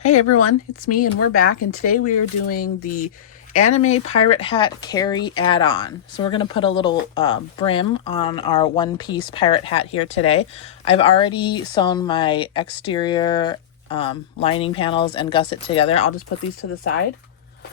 Hey everyone, it's me and we're back, and today we are doing the anime pirate hat Kari add-on. So we're going to put a little brim on our one-piece pirate hat here today. I've already sewn my exterior lining panels and gusset together. I'll just put these to the side.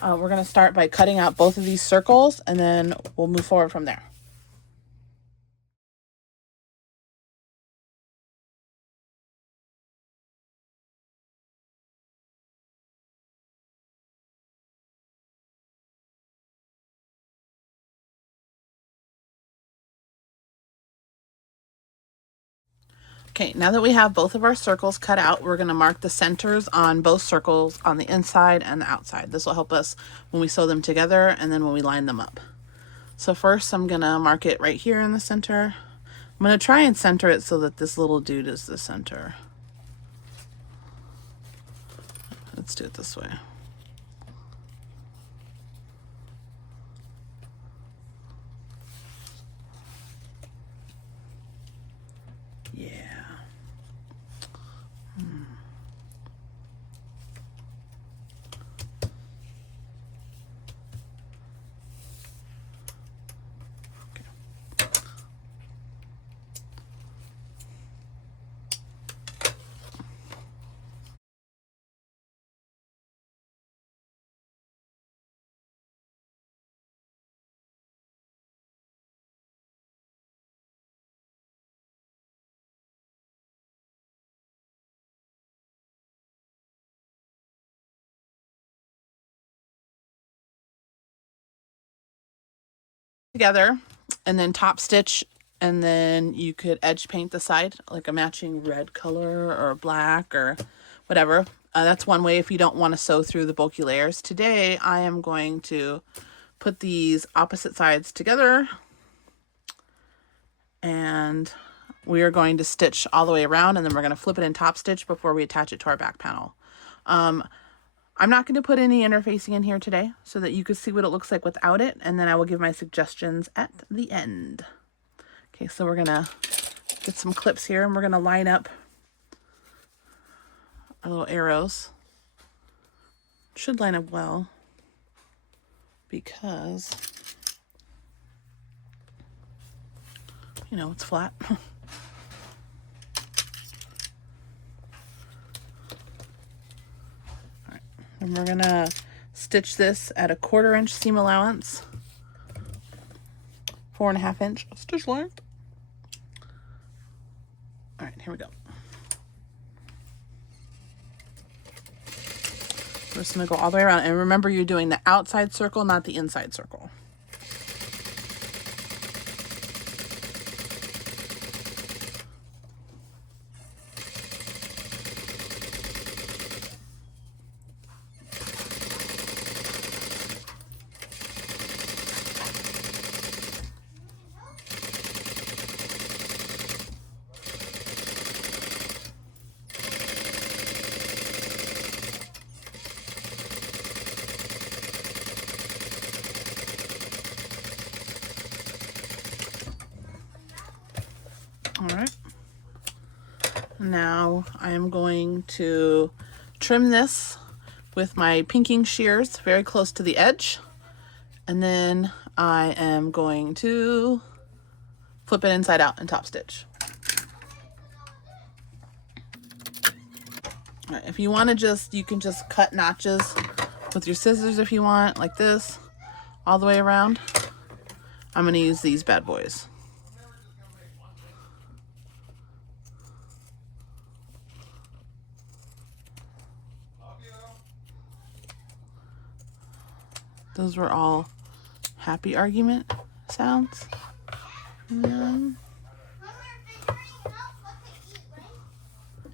We're going to start by cutting out both of these circles, and then we'll move forward from there. Okay, now that we have both of our circles cut out, we're going to mark the centers on both circles on the inside and the outside. This will help us when we sew them together and then when we line them up. So first I'm going to mark it right here in the center. I'm going to try and center it so that this little dude is the center. Let's do it this way. Yeah. Together and then top stitch, and then you could edge paint the side like a matching red color or black or whatever. That's one way if you don't want to sew through the bulky layers. Today I am going to put these opposite sides together, and we are going to stitch all the way around, and then we're going to flip it in top stitch before we attach it to our back panel. I'm not going to put any interfacing in here today so that you can see what it looks like without it, and then I will give my suggestions at the end. Okay, so we're going to get some clips here, and we're going to line up our little arrows. Should line up well because, you know, it's flat. And we're gonna stitch this at a 1/4 inch seam allowance, 4.5 inch stitch length. All right, here we go. We're just gonna go all the way around, and remember you're doing the outside circle, not the inside circle. All right. Now I am going to trim this with my pinking shears very close to the edge, and then I am going to flip it inside out and top stitch. All right, if you want to you can just cut notches with your scissors if you want, like this, all the way around. I'm going to use these bad boys. Those were all happy argument sounds.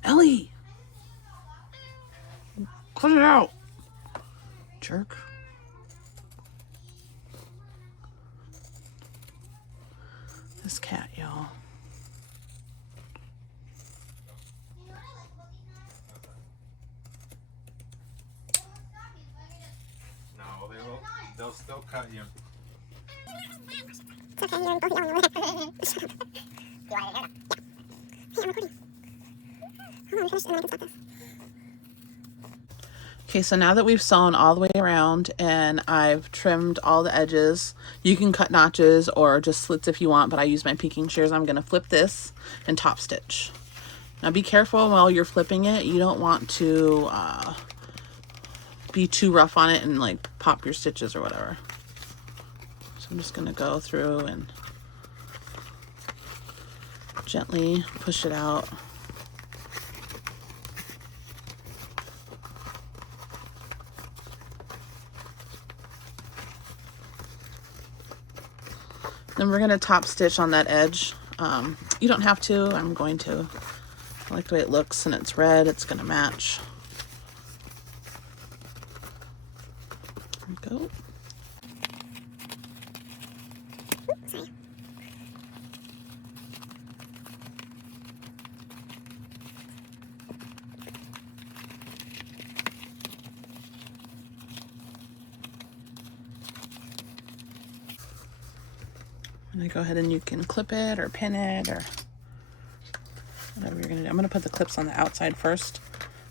Ellie! Cut it out! Jerk. This cat, y'all. No, they'll still cut you. It's okay, you're both yelling over there. Shut up. Do I hear that? Yeah. Hey, I'm recording. Hold on, let me finish and then I can stop this. Okay, so now that we've sewn all the way around and I've trimmed all the edges, you can cut notches or just slits if you want, but I use my peeking shears. I'm going to flip this and top stitch. Now be careful while you're flipping it. You don't want to be too rough on it and like pop your stitches or whatever. So I'm just going to go through and gently push it out. Then we're going to top stitch on that edge. You don't have to. I'm going to. I like the way it looks, and it's red. It's going to match. There we go. Sorry. And go ahead and you can clip it or pin it or whatever you're going to do. I'm going to put the clips on the outside first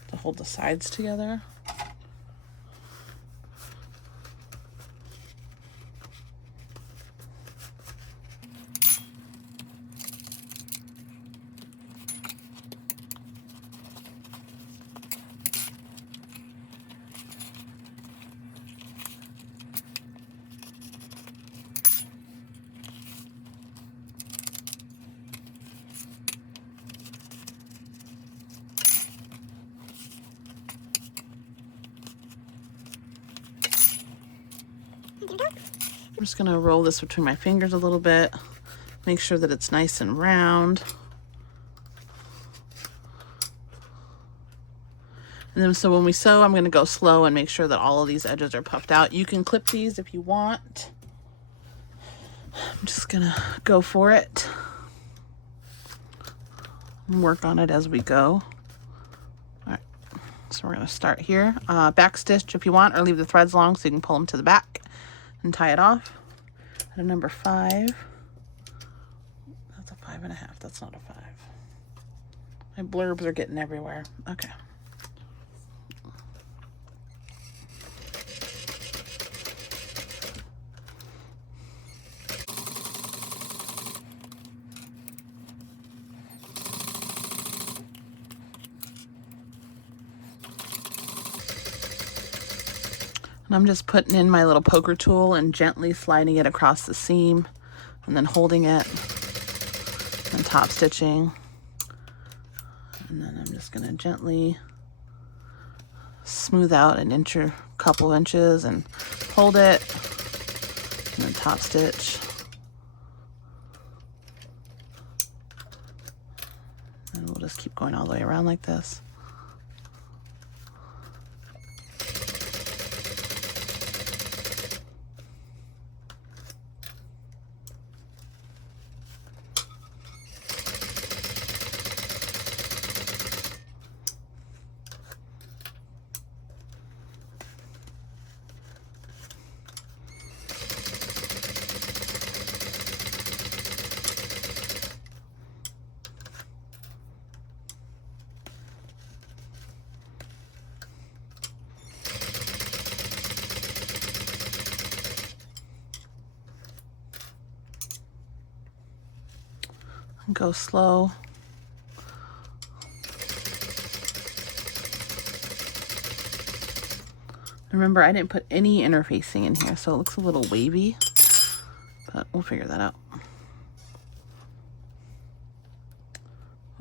to hold the sides together. I'm just going to roll this between my fingers a little bit, make sure that it's nice and round. And then so when we sew, I'm going to go slow and make sure that all of these edges are puffed out. You can clip these if you want. I'm just going to go for it and work on it as we go. All right, so we're going to start here. Back stitch if you want, or leave the threads long so you can pull them to the back and tie it off. At a number 5. That's a 5.5. That's not a 5. My blurbs are getting everywhere. Okay. And I'm just putting in my little poker tool and gently sliding it across the seam and then holding it and top stitching. And then I'm just going to gently smooth out an inch or couple inches and hold it and then top stitch. And we'll just keep going all the way around like this. Go slow. Remember, I didn't put any interfacing in here, so it looks a little wavy, but we'll figure that out.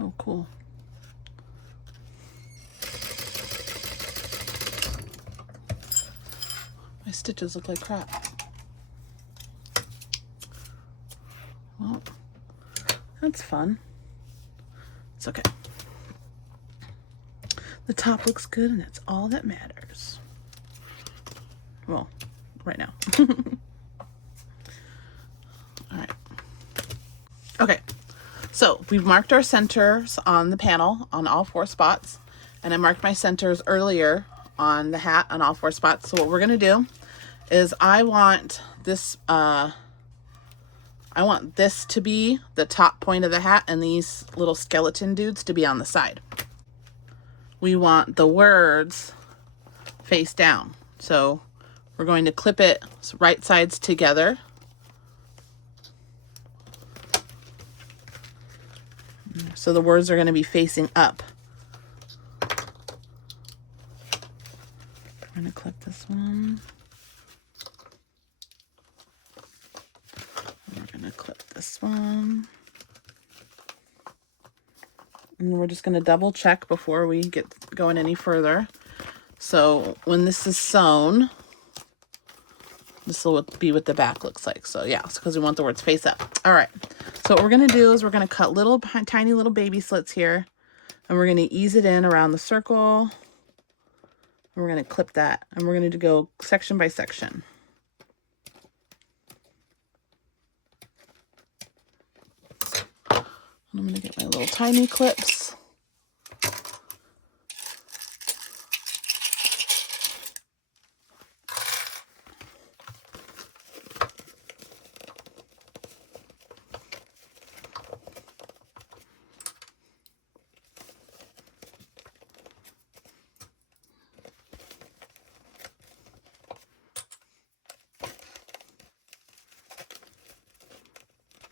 Oh, cool. My stitches look like crap. Well, that's fun. It's okay. The top looks good and it's all that matters. Well, right now. All right. Okay. So we've marked our centers on the panel on all 4 spots. And I marked my centers earlier on the hat on all 4 spots. So what we're going to do is I want this to be the top point of the hat and these little skeleton dudes to be on the side. We want the words face down. So we're going to clip it right sides together. So the words are going to be facing up. I'm going to clip this one. We're going to clip this one. And we're just going to double check before we get going any further. So when this is sewn, this will be what the back looks like. So yeah, it's because we want the words face up. All right. So what we're going to do is we're going to cut little tiny little baby slits here. And we're going to ease it in around the circle. And we're going to clip that. And we're going to go section by section. I'm going to get my little tiny clips.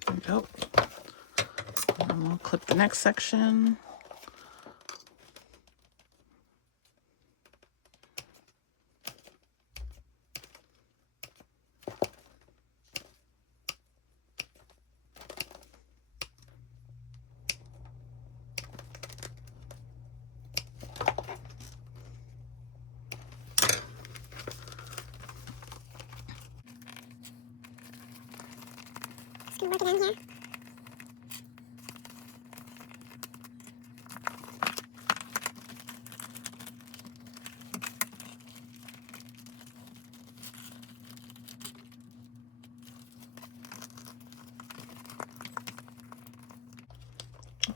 There we go. And we'll clip the next section. Just gonna work it in here.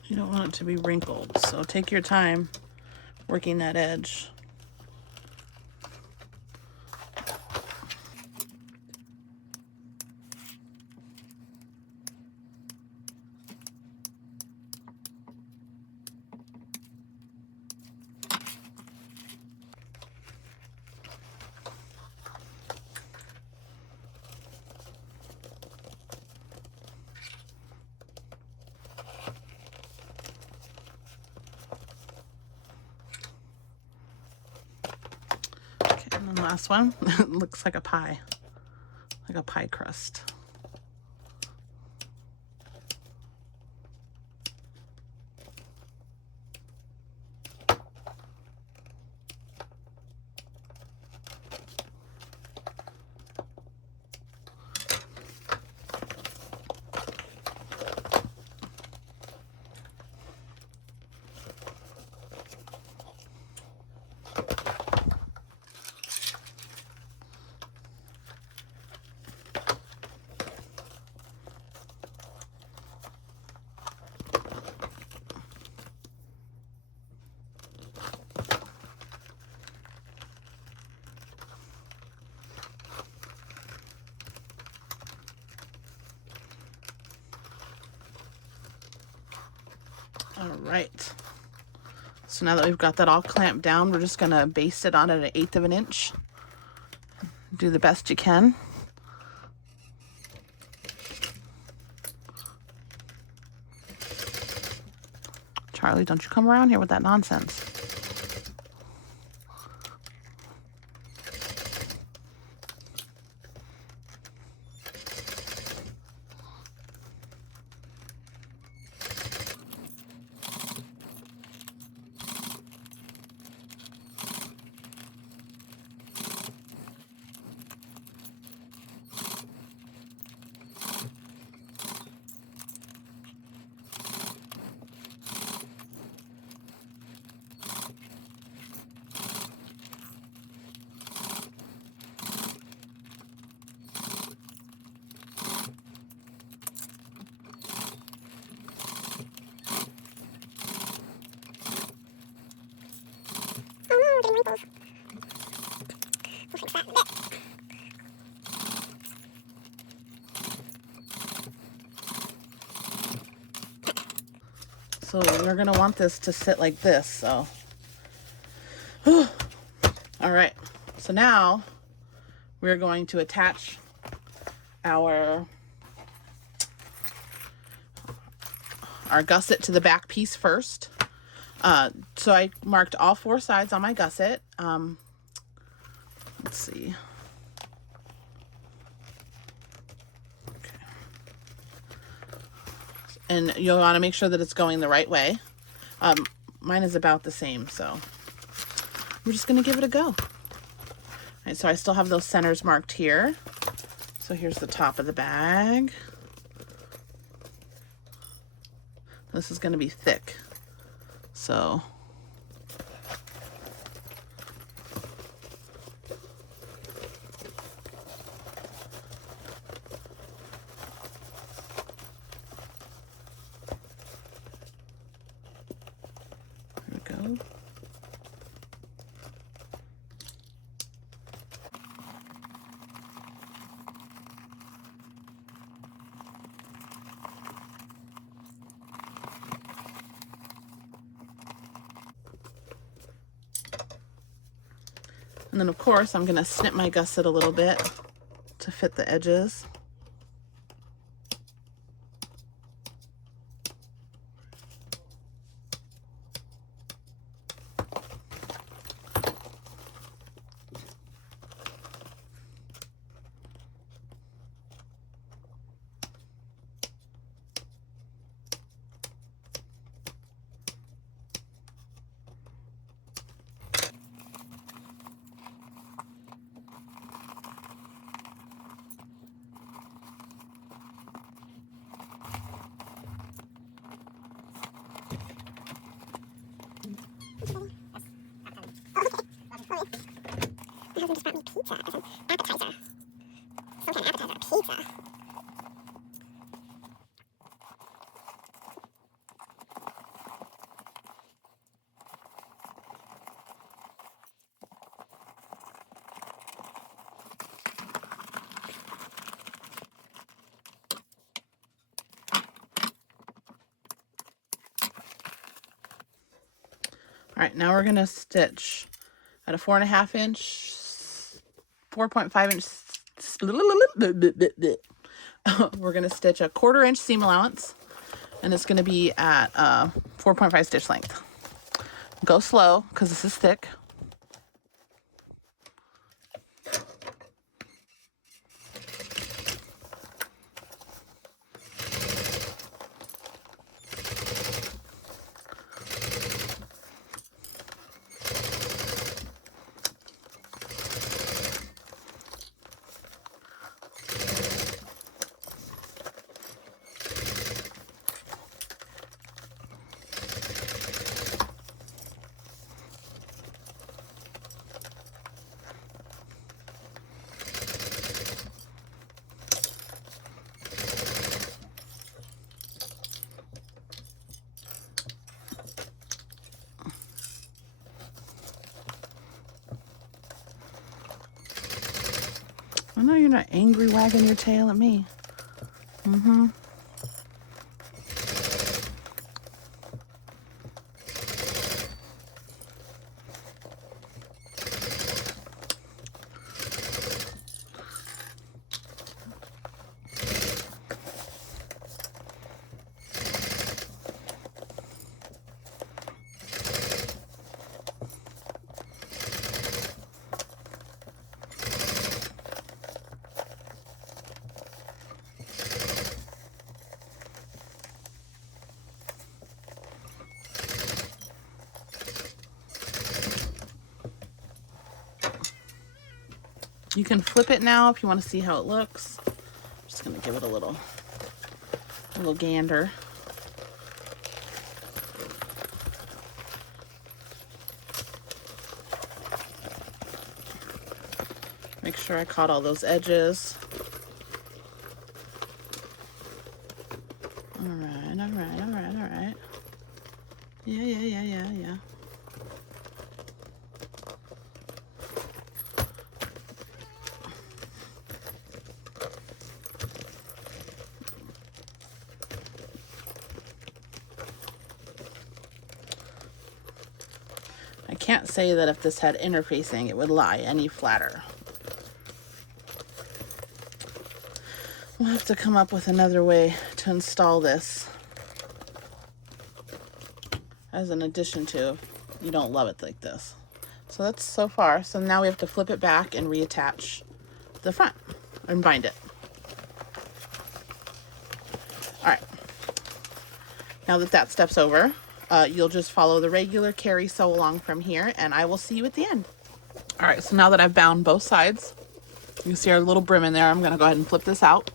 You don't want it to be wrinkled, so take your time working that edge. And then last one, it looks like a pie crust. All right. So now that we've got that all clamped down, we're just gonna baste it on at 1/8 of an inch. Do the best you can. Charlie, don't you come around here with that nonsense. Oh no, I'm getting wrinkles. We'll fix that in a bit. So we're gonna want this to sit like this, so. All right. So now we're going to attach our gusset to the back piece first. So I marked all 4 sides on my gusset. Let's see. Okay. And you'll want to make sure that it's going the right way. Mine is about the same, so we're just going to give it a go. All right, so I still have those centers marked here. So here's the top of the bag. This is going to be thick. So there we go. And then of course I'm going to snip my gusset a little bit to fit the edges. My husband just brought me pizza as an appetizer. Some kind of appetizer, pizza. All right, now we're going to stitch at a 4.5 inch, 4.5 inch, we're going to stitch a 1/4 inch seam allowance, and it's going to be at 4.5 stitch length. Go slow because this is thick. I know you're not angry wagging your tail at me. You can flip it now if you want to see how it looks. I'm just going to give it a little gander. Make sure I caught all those edges. All right, all right, all right, all right. Yeah. can't say that if this had interfacing, it would lie any flatter. We'll have to come up with another way to install this as an addition to if you don't love it like this. So that's so far. So now we have to flip it back and reattach the front and bind it. All right. Now that that step's over, you'll just follow the regular Kari sew along from here, and I will see you at the end. All right, so now that I've bound both sides, you can see our little brim in there. I'm gonna go ahead and flip this out.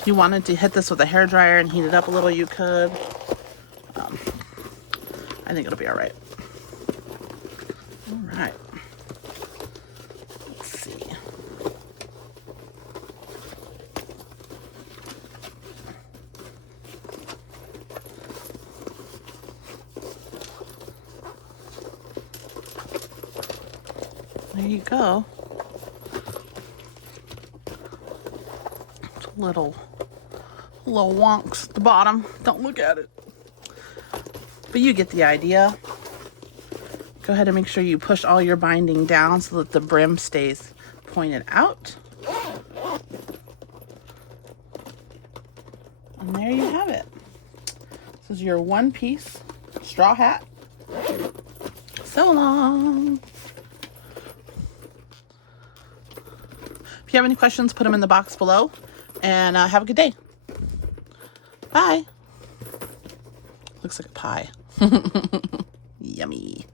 If you wanted to hit this with a hairdryer and heat it up a little, you could. I think it'll be all right. All right. Let's see. There you go. It's a little wonks at the bottom. Don't look at it. But you get the idea. Go ahead and make sure you push all your binding down so that the brim stays pointed out. And there you have it. This is your one-piece straw hat. So long. If you have any questions, put them in the box below. And have a good day. Bye. Looks like a pie. Yummy.